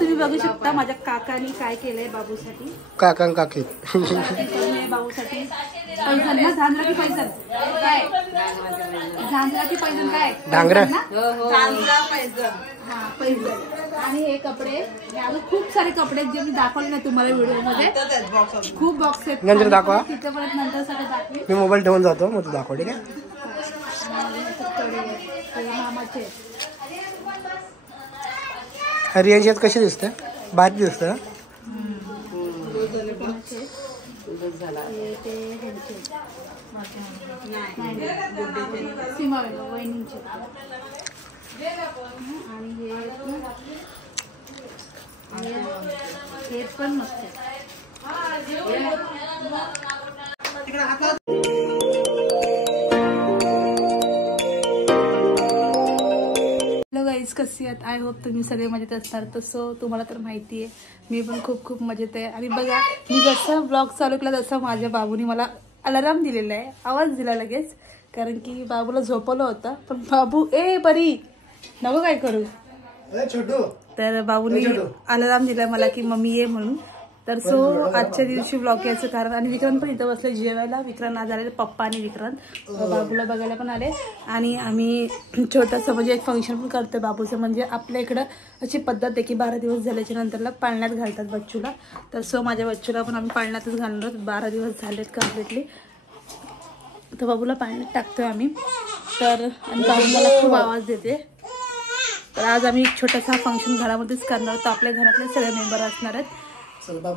तुम्ही बघू शकता माझ्या काकांनी काय केलंय बाबूसाठी. काका काकी बाबूसाठी पैजण ना, झांजरा की पैजण काय, झांजरा की पैजण काय, डांगरा हा पैजण. आणि हे कपडे, अजून खूप सारे कपडे जे मी दाखवले ना तुम्हाला व्हिडिओ मध्ये, खूप बॉक्स आहेत. नंतर दाखवा, तिथे परत नंतर सगळं दाखवे. मी मोबाईल ठेवून जातो मग तू दाखव. ठीक आहे. मामाचे रियांची कशी दिसते, भारी दिसतं. सीमा वहिनींचे. आणि हे पण मस्त आहे. गाईज कशी आहेत, आय होप तुम्ही सगळे मजेत असणार. तसं तुम्हाला तर माहिती आहे मी पण खूप खूप मजेत आहे. आणि बघा मी जसं ब्लॉग चालू केला तसं माझ्या बाबूने मला अलाराम दिलेला आहे, आवाज दिला लगेच, कारण की बाबूला झोपवलं होतं. पण बाबू बरी नको काय करू, तर बाबूने अलाराम दिला मला की मम्मी ये म्हणून. तर सो आजच्या दिवशी ब्लॉग यायचं कारण. आणि विक्रांत पण इथं बसले जेवायला. विक्रांत आज आलेले, पप्पा आणि विक्रांत बाबूला बघायला पण आले. आणि आम्ही छोटंसं म्हणजे एक फंक्शन पण करतो बाबूचं. म्हणजे आपल्या इकडं अशी पद्धत आहे की 12 दिवस झाल्याच्या नंतरला पाळण्यात घालतात बच्चूला. तर सो माझ्या बच्चूला पण आम्ही पाळण्यातच घालणार आहोत. 12 दिवस झालेत कम्प्लिटली. तर बाबूला पाळण्यात टाकतोय आम्ही. तर आणि बाबू मला खूप आवाज देते. तर आज आम्ही एक छोटासा फंक्शन घरामध्येच करणार आहोत. आपल्या घरातले सगळे मेंबर असणार आहेत,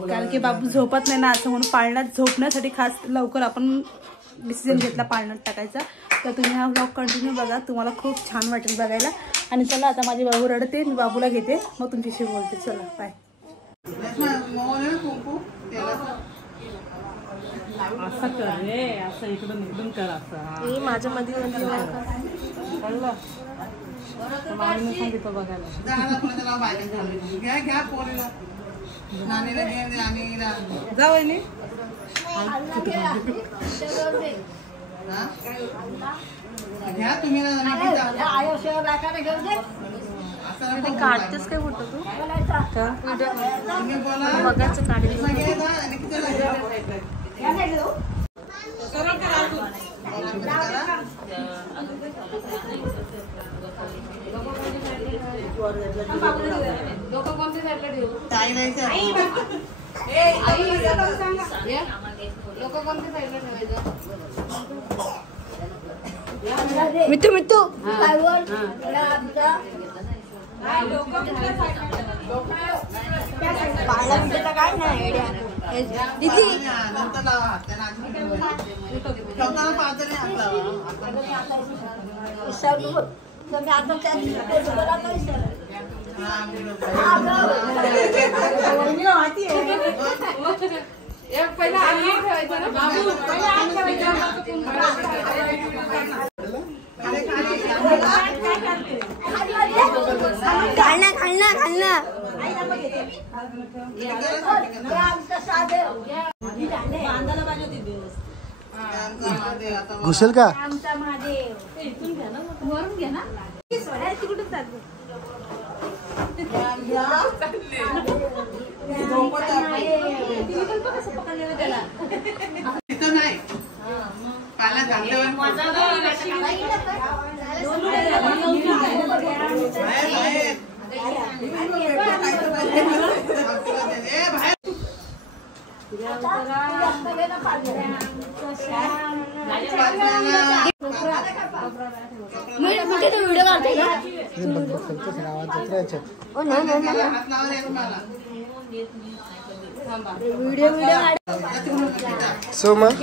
कारण की बाबू झोपत नाही ना, असं म्हणून पाळण्यात झोपण्यासाठी खास लवकर आपण डिसिजन घेतला पाळण्यात टाकायचा. तर तुम्ही हा ब्लॉग कंटिन्यू बघा, तुम्हाला खूप छान वाटेल बघायला. आणि चला आता माझी बाबू रडते, मी बाबूला घेते, मग तुमच्याशी बोलते. चला बाय. असं कर रे, असं इकडून इकडून कर, असं माझ्या मध्ये सांगितलं बघायला. जा वहिनी. काढतेस काय फोटो तू, बघायचं काढेल. मिठू मिठू काय नाही दीदी. घुसेल का, वरून घ्या ना, कुठून चालतो. सो मग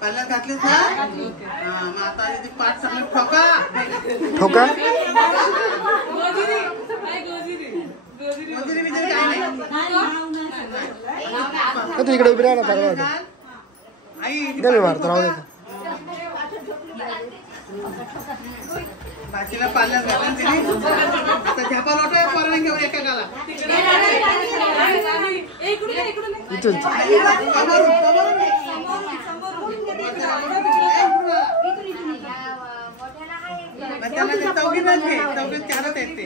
पहिला घातलीस ना, मग आता पाच चांगले ठोका ठोका. तू इकडे उभी राहा ना, मी मारतो. राहू दे. बाकीला पाल्यात घालून तिने आता झेपा लोटा पोरांना घेऊन एकेकाला इथून त्यांना ते चौघीच घे चौघीत चारच आहेत ते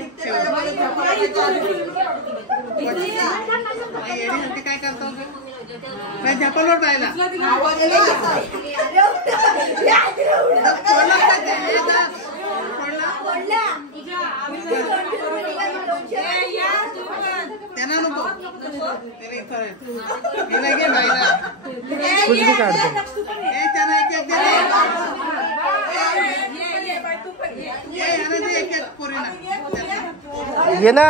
येण्यासाठी काय करतो झेपा लोट पाहिला त्यांना नको तिला घे बाईला कुछ भी काढतो त्यांना एक एक दे एक एक पोरीना ये ना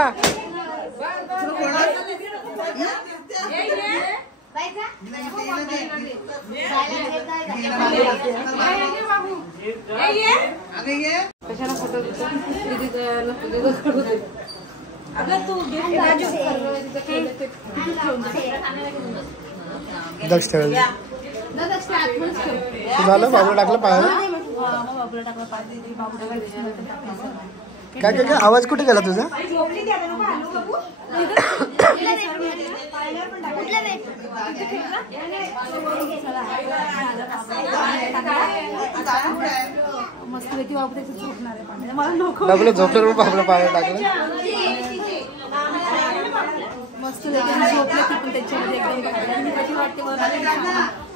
दक्ष ठेवलं झालं बाबूला टाकलं पायाला काय काय काय आवाज कुठे गेला तुझा मस्तपैकी बाबू त्याची झोपणार आहे मला नको बाबूला झोपल्यावर बाबूला पायाला टाकलं मस्त झोपले की पण त्याच्यामध्ये एकदम कशी वाटते मला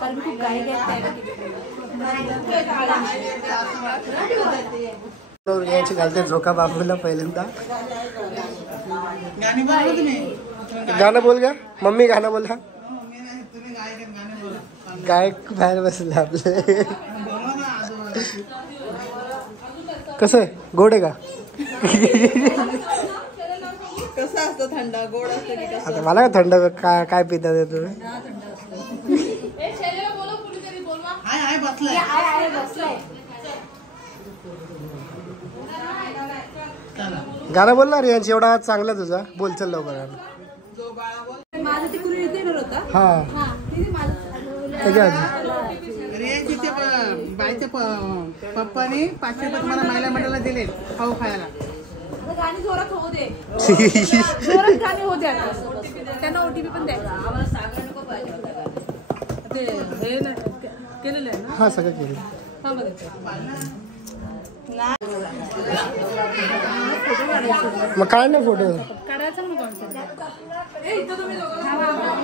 कारण मी खूप गाई याची घालते झोका बाबूला पहिल्यांदा गाणी बोलतो तुम्ही गाणं बोल का मम्मी गाणं बोल हा तुम्ही गाणे बोला गायक बाहेर बसले आपले बोला ना आजोबा कसं आहे गोड आहे का कसं असतं थंड गोड असतं की कसं आता मला काय थंड काय काय पिता ते तुम्ही हाय हाय बसलाय गाणं बोलणार यांची एवढा आवाज चांगला तुझा बोल चल लवकर माझं तिकडून येणार होता हा त्याच्या आधी अरे तिथे बाईच्या पप्पाने 500 रुपये मला महिला मंडळाला दिले खाऊ खायला गाणी जोरात होऊ दे जोरात गाणी होऊ द्या त्यांना ओटीपी पण द्यायचा ते हे केलेलं आहे ना हा सगळं केलं मग काय नाही फोटो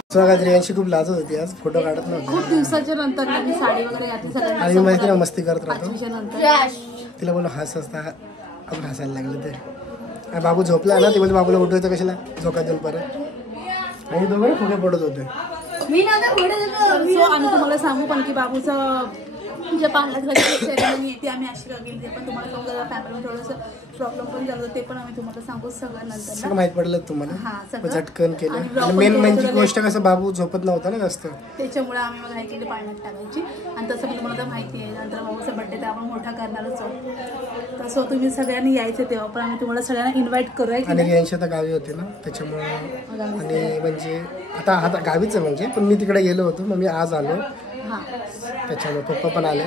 काढायचा यांची खूप लाजत होती आज फोटो काढत नव्हती खूप दिवसाच्या नंतर मी साडी वगैरे घातली सगळ्यांना आणि माहिती ना मस्ती करत राहतो पाचवीच्या नंतर तिला बोललो हस असता आपण हसायला लागले ते बाबू झोपला ना ते बोलते बाबूला उठवायचं कशाला झोका देऊन परत आणि दोघं फुगे पडत होते आम्ही तुम्हाला सांगू पण की बाबूचं जे पाहण्यात सेरेमनी येते आम्ही आशीर्वाद गेली ते पण तुम्हाला समजा फॅमिली थोडंसं प्रॉब्लेम पण झालं ते पण आम्ही तुम्हाला सांगू सगळं नंतर सगळं माहित पडलं हा, तुम्हाला सगळं. झटकन केलं आणि आणि मेन म्हणजे गोष्ट कसं बाबू झोपत नव्हता ना जास्त त्याच्यामुळे आम्ही मग काय केली पाण्यात टाकायची आणि तसं पण तुम्हाला तर माहिती आहे नंतर बाबूचा बड्डे तर आपण मोठा करणारच आहोत तसं तुम्ही सगळ्यांनी यायचं तेव्हा पण आम्ही तुम्हाला सगळ्यांना इन्व्हाइट करूया की आणि यांची आता गावी होते ना त्याच्यामुळे आणि म्हणजे आता गावीच आहे म्हणजे पण मी तिकडे गेलो होतो मग मी आज आलो हां त्याच्यामुळे पप्पा पण आले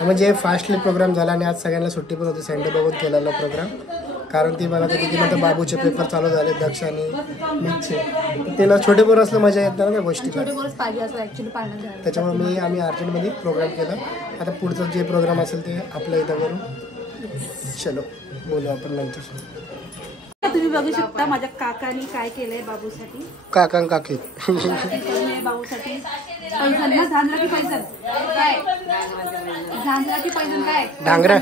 म्हणजे फास्टली प्रोग्राम झाला आणि आज सगळ्यांना सुट्टी पण होती संडे बघून केलेला प्रोग्राम कारण ती मला होती की नंतर बाबूचे पेपर चालू झाले दक्ष आणि मीचे त्याला छोटे पोरं असलं मजा येत नाही ना त्या गोष्टी छोटे बोलच पाहिजे असं ॲक्च्युली पाण्यात घ्यायला त्याच्यामुळे आम्ही अर्जंटमध्ये प्रोग्राम केला आता पुढचं जे प्रोग्राम असेल ते आपल्या इथं करू चलो बोलू आपण नंतर तुम्ही बघू शकता माझ्या काकाने काय केलंय बाबूसाठी काका काकी बाबूसाठी पैजण ना झांजरा की पैजण काय झांजरा की पैजण काय डांगरा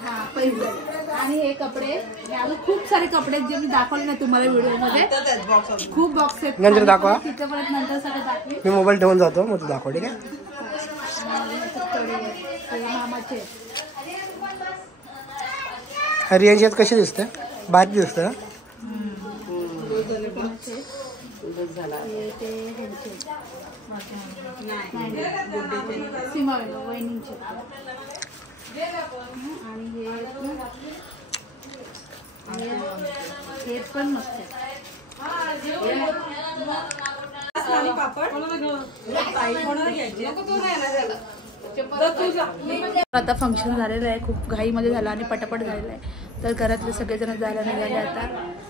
हा पैजण आणि हे कपडे अजून खूप सारे कपडे आहेत जे मी दाखवले ना तुम्हाला व्हिडिओमध्ये खूप बॉक्स आहेत नंतर दाखवा तिथपर्यंत नंतर सगळं दाखवी मी मोबाईल ठेवून जातो मग तू दाखव ठीक आहे मामाचे अरे यांची यात कशी दिसते बारीक दिसतं ना सीमा वहिनींचे आणि हे पण मस्त पापड कोणाला घ्यायचे आता फंक्शन झालेलं आहे, खूप घाईमध्ये झालं आणि पटापट झालेलं आहे. तर घरातले सगळेजण जायला निघाले आता.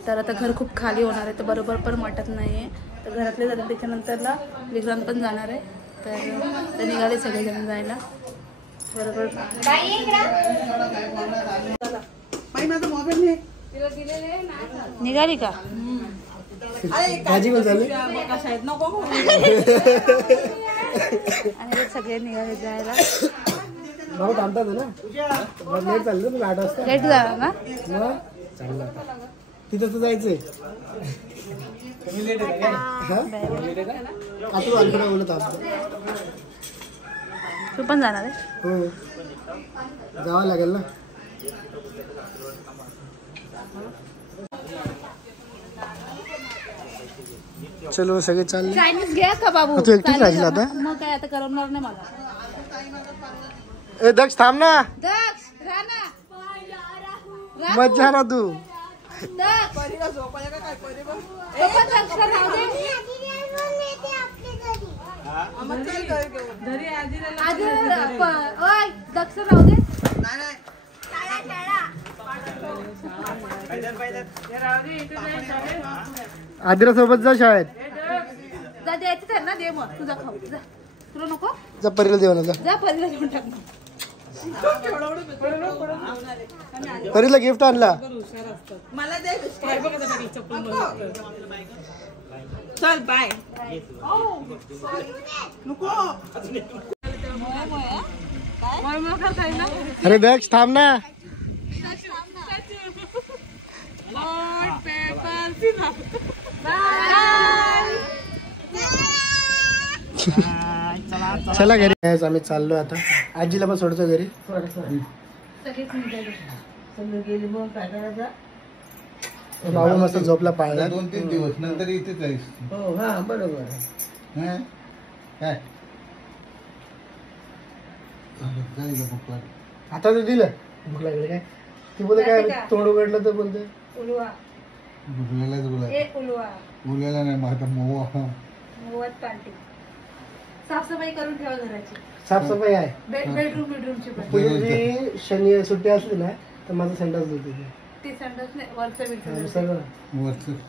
तर आता घर खूप खाली होणार आहे, तर बरोबर पण वाटत नाही आहे. तर घरातले झाले त्याच्यानंतरला विक्रांत पण जाणार आहे. तर निघाले सगळेजण जायला बरोबर. निघाली का भाजी पण झाली आणि सगळे निघाले जायला. भाऊ थांबतात ना, लेट चाललं ना 8 वाजता. लेट झाला ना मग चांगलं तिथं तर जायचंय. आता आणखी बोलत तू पण जाणार आहे? हो जावं लागेल ना. चलो सगळे चालले. चायनीज घ्या का बाबू? तू एकटीच राहिली आता? मग काय आता करवणार नाही मला. ए दक्ष थांब ना, दक्ष राणा मज्जा ना तू. दक्ष राहू दे. आदिरा सोबत जा शाळेत. जा द्यायचं त्यांना दे, मग तुझा खाऊ जा. तुला नको जा परीला देऊ जा. जा परीला घेऊन टाक. परीला गिफ्ट आणला. मला दे. चल बाय. नको अरे दक्ष थांब ना. चला घरी. आम्ही चाललो आता. आजीला पण सोडतो घरी. बाबू मस्त झोपला पाळला. 2-3 दिवस नंतर इथे जाईस. हो हा बरोबर. काय आता तर दिलं. भूक लागली काय ती बोलते काय तोंड उघडलं तर बोलते बोलायलाच बोलायला नाही माझा मोवा. साफसफाई करून ठेवा घराची. साफसफाई आहे. बेडरूमची पण. पूर्वी शनी सुट्टी असली ना तर माझं संडास धुते ते संडास नाही, वरचं बेडरूम सगळं.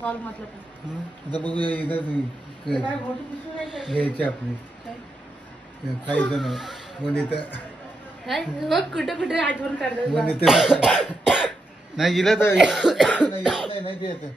हॉल मधलं पण. आता बघूया इथं घ्यायची आपली काही जण वनिता काय बघ कुठे कुठे आठवण काढतात. वनिता नाही गेलं तर नाही ते येतं.